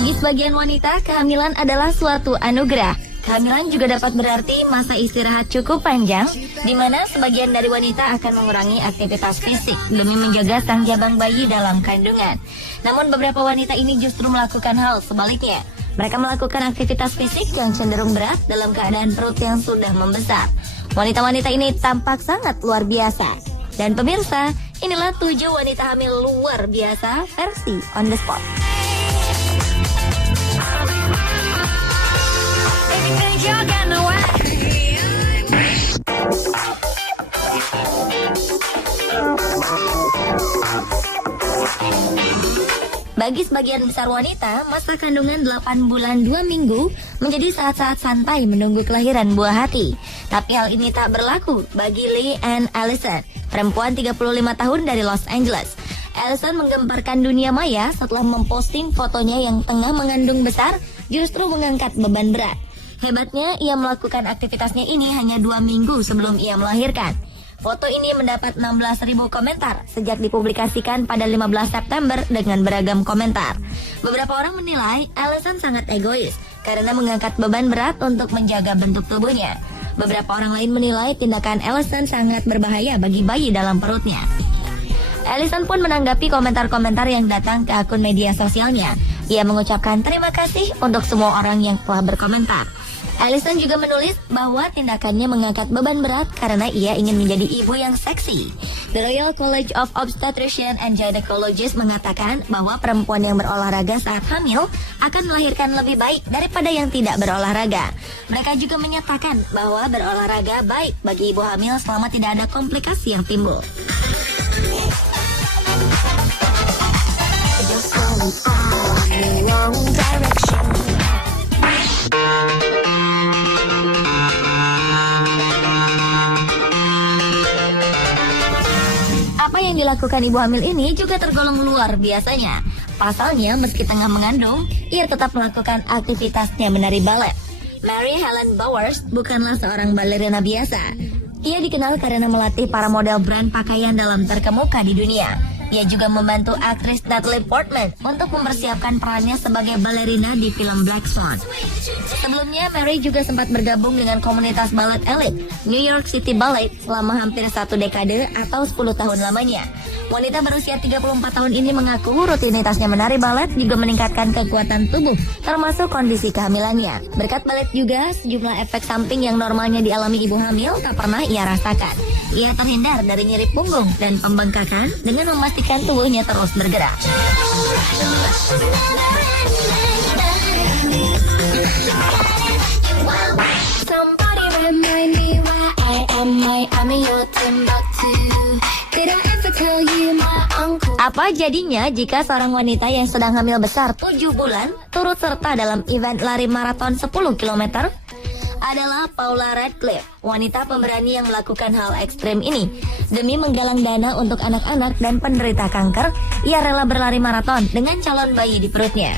Bagi sebagian wanita, kehamilan adalah suatu anugerah. Kehamilan juga dapat berarti masa istirahat cukup panjang, di mana sebagian dari wanita akan mengurangi aktivitas fisik demi menjaga sang jabang bayi dalam kandungan. Namun beberapa wanita ini justru melakukan hal sebaliknya. Mereka melakukan aktivitas fisik yang cenderung berat dalam keadaan perut yang sudah membesar. Wanita-wanita ini tampak sangat luar biasa. Dan pemirsa, inilah 7 wanita hamil luar biasa versi On The Spot. Bagi sebagian besar wanita, masa kandungan 8 bulan 2 minggu menjadi saat-saat santai menunggu kelahiran buah hati. Tapi hal ini tak berlaku bagi Lee Ann Allison, perempuan 35 tahun dari Los Angeles. Allison menggemparkan dunia maya setelah memposting fotonya yang tengah mengandung besar justru mengangkat beban berat. Hebatnya, ia melakukan aktivitasnya ini hanya 2 minggu sebelum ia melahirkan. Foto ini mendapat 16.000 komentar sejak dipublikasikan pada 15 September dengan beragam komentar. Beberapa orang menilai Allison sangat egois karena mengangkat beban berat untuk menjaga bentuk tubuhnya. Beberapa orang lain menilai tindakan Allison sangat berbahaya bagi bayi dalam perutnya. Allison pun menanggapi komentar-komentar yang datang ke akun media sosialnya. Ia mengucapkan terima kasih untuk semua orang yang telah berkomentar. Allison juga menulis bahwa tindakannya mengangkat beban berat karena ia ingin menjadi ibu yang seksi. The Royal College of Obstetricians and Gynecologists mengatakan bahwa perempuan yang berolahraga saat hamil akan melahirkan lebih baik daripada yang tidak berolahraga. Mereka juga menyatakan bahwa berolahraga baik bagi ibu hamil selama tidak ada komplikasi yang timbul. Apa yang dilakukan ibu hamil ini juga tergolong luar biasanya. Pasalnya, meski tengah mengandung, ia tetap melakukan aktivitasnya menari balet. Mary Helen Bowers bukanlah seorang balerina biasa. Ia dikenal karena melatih para model brand pakaian dalam terkemuka di dunia. Ia juga membantu aktris Natalie Portman untuk mempersiapkan perannya sebagai balerina di film Black Swan. Sebelumnya, Mary juga sempat bergabung dengan komunitas balet elit New York City Ballet selama hampir 1 dekade atau 10 tahun lamanya. Wanita berusia 34 tahun ini mengaku rutinitasnya menari balet juga meningkatkan kekuatan tubuh, termasuk kondisi kehamilannya. Berkat balet juga, sejumlah efek samping yang normalnya dialami ibu hamil tak pernah ia rasakan. Ia terhindar dari nyeri punggung dan pembengkakan dengan memastikan tubuhnya terus bergerak. Somebody remind me where I am, your Timbuktu. Apa jadinya jika seorang wanita yang sedang hamil besar 7 bulan turut serta dalam event lari maraton 10 km? Adalah Paula Radcliffe, wanita pemberani yang melakukan hal ekstrim ini. Demi menggalang dana untuk anak-anak dan penderita kanker, ia rela berlari maraton dengan calon bayi di perutnya.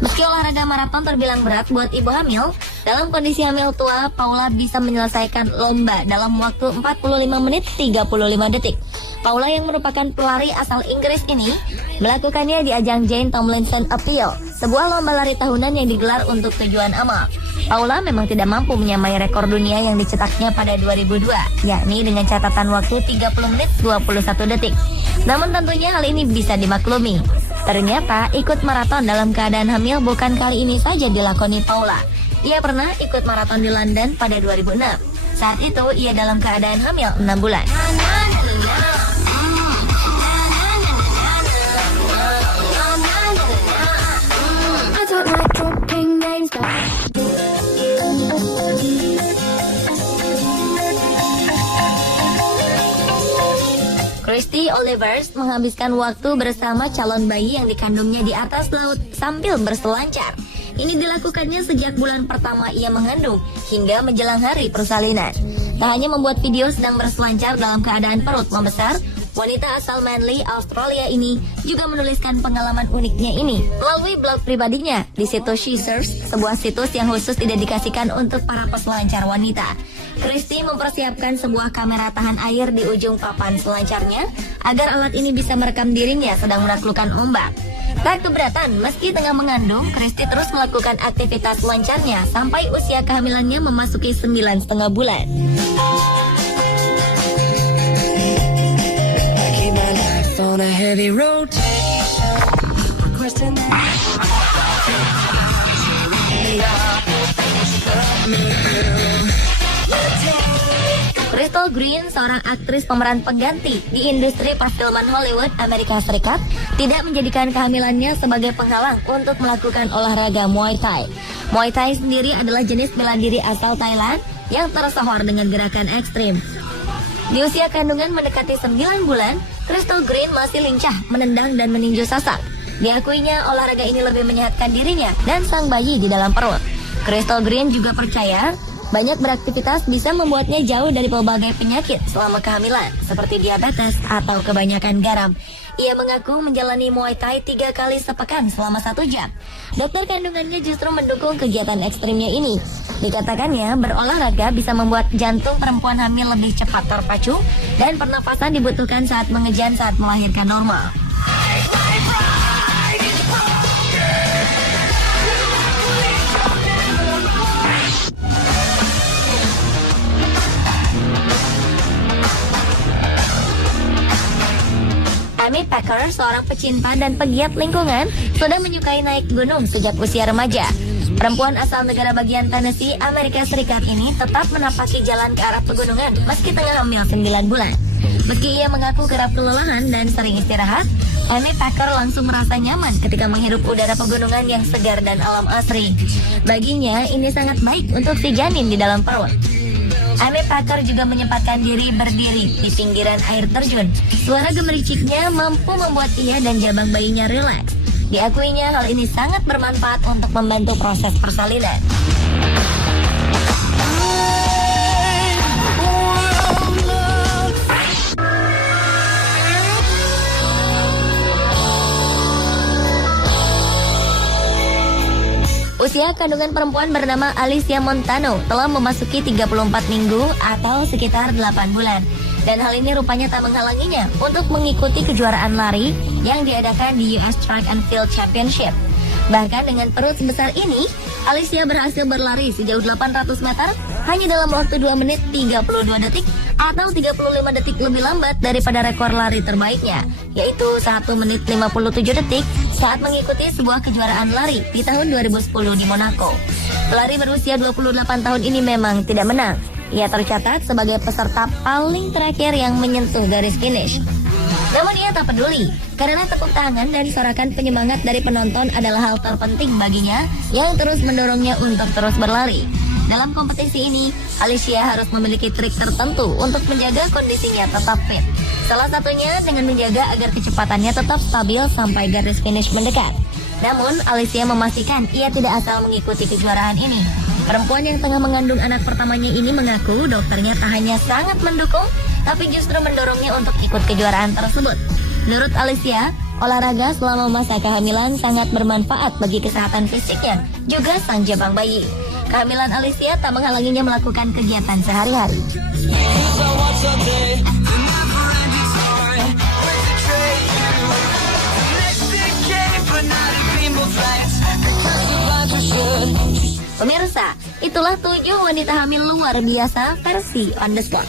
Meski olahraga maraton terbilang berat buat ibu hamil, dalam kondisi hamil tua, Paula bisa menyelesaikan lomba dalam waktu 45 menit 35 detik. Paula yang merupakan pelari asal Inggris ini melakukannya di ajang Jane Tomlinson Appeal, sebuah lomba lari tahunan yang digelar untuk tujuan amal. Paula memang tidak mampu menyamai rekor dunia yang dicetaknya pada 2002, yakni dengan catatan waktu 30 menit 21 detik. Namun tentunya hal ini bisa dimaklumi. Ternyata ikut maraton dalam keadaan hamil bukan kali ini saja dilakoni Paula. Ia pernah ikut maraton di London pada 2006. Saat itu ia dalam keadaan hamil 6 bulan. Christy Olivers menghabiskan waktu bersama calon bayi yang dikandungnya di atas laut sambil berselancar. Ini dilakukannya sejak bulan pertama ia mengandung hingga menjelang hari persalinan. Tak hanya membuat video sedang berselancar dalam keadaan perut membesar, Wanita asal Manly, Australia ini juga menuliskan pengalaman uniknya ini melalui blog pribadinya di situs She Surfs, sebuah situs yang khusus didedikasikan untuk para peselancar wanita. Christy mempersiapkan sebuah kamera tahan air di ujung papan selancarnya agar alat ini bisa merekam dirinya sedang menaklukkan ombak. Tak keberatan, meski tengah mengandung, Christy terus melakukan aktivitas selancarnya sampai usia kehamilannya memasuki 9,5 bulan. On a heavy rotation, Crystal Green, seorang aktris pemeran pengganti di industri perfilman Hollywood Amerika Serikat, tidak menjadikan kehamilannya sebagai penghalang untuk melakukan olahraga Muay Thai. Muay Thai sendiri adalah jenis bela diri asal Thailand yang tersohor dengan gerakan ekstrim. Di usia kandungan mendekati 9 bulan, Crystal Green masih lincah menendang dan meninju sasak. Diakuinya olahraga ini lebih menyehatkan dirinya dan sang bayi di dalam perut. Crystal Green juga percaya banyak beraktivitas bisa membuatnya jauh dari berbagai penyakit selama kehamilan, seperti diabetes atau kebanyakan garam. Ia mengaku menjalani Muay Thai 3 kali sepekan selama 1 jam. Dokter kandungannya justru mendukung kegiatan ekstrimnya ini. Dikatakannya berolahraga bisa membuat jantung perempuan hamil lebih cepat terpacu dan pernafasan dibutuhkan saat mengejan saat melahirkan normal. Amy Packer, seorang pecinta dan pegiat lingkungan, sudah menyukai naik gunung sejak usia remaja. Perempuan asal negara bagian Tennessee, Amerika Serikat ini tetap menapaki jalan ke arah pegunungan meski tengah hamil 9 bulan. Meski ia mengaku kerap kelelahan dan sering istirahat, Amy Packer langsung merasa nyaman ketika menghirup udara pegunungan yang segar dan alam asri. Baginya, ini sangat baik untuk si janin di dalam perut. Amy Packer juga menyempatkan diri berdiri di pinggiran air terjun. Suara gemericiknya mampu membuat ia dan jabang bayinya rileks. Diakuinya hal ini sangat bermanfaat untuk membantu proses persalinan. Usia kandungan perempuan bernama Alicia Montano telah memasuki 34 minggu atau sekitar 8 bulan. Dan hal ini rupanya tak menghalanginya untuk mengikuti kejuaraan lari yang diadakan di US Track and Field Championship. Bahkan dengan perut sebesar ini, Alicia berhasil berlari sejauh 800 meter hanya dalam waktu 2 menit 32 detik atau 35 detik lebih lambat daripada rekor lari terbaiknya, yaitu 1 menit 57 detik saat mengikuti sebuah kejuaraan lari di tahun 2010 di Monaco. Pelari berusia 28 tahun ini memang tidak menang. Ia tercatat sebagai peserta paling terakhir yang menyentuh garis finish. Namun ia tak peduli, karena tepuk tangan dan sorakan penyemangat dari penonton adalah hal terpenting baginya yang terus mendorongnya untuk terus berlari. Dalam kompetisi ini, Alicia harus memiliki trik tertentu untuk menjaga kondisinya tetap fit. Salah satunya dengan menjaga agar kecepatannya tetap stabil sampai garis finish mendekat. Namun, Alicia memastikan ia tidak asal mengikuti kejuaraan ini. Perempuan yang tengah mengandung anak pertamanya ini mengaku dokternya tak hanya sangat mendukung, tapi justru mendorongnya untuk ikut kejuaraan tersebut. Menurut Alicia, olahraga selama masa kehamilan sangat bermanfaat bagi kesehatan fisiknya, juga sang jabang bayi. Kehamilan Alicia tak menghalanginya melakukan kegiatan sehari-hari. Pemirsa, itulah 7 wanita hamil luar biasa versi On The Spot.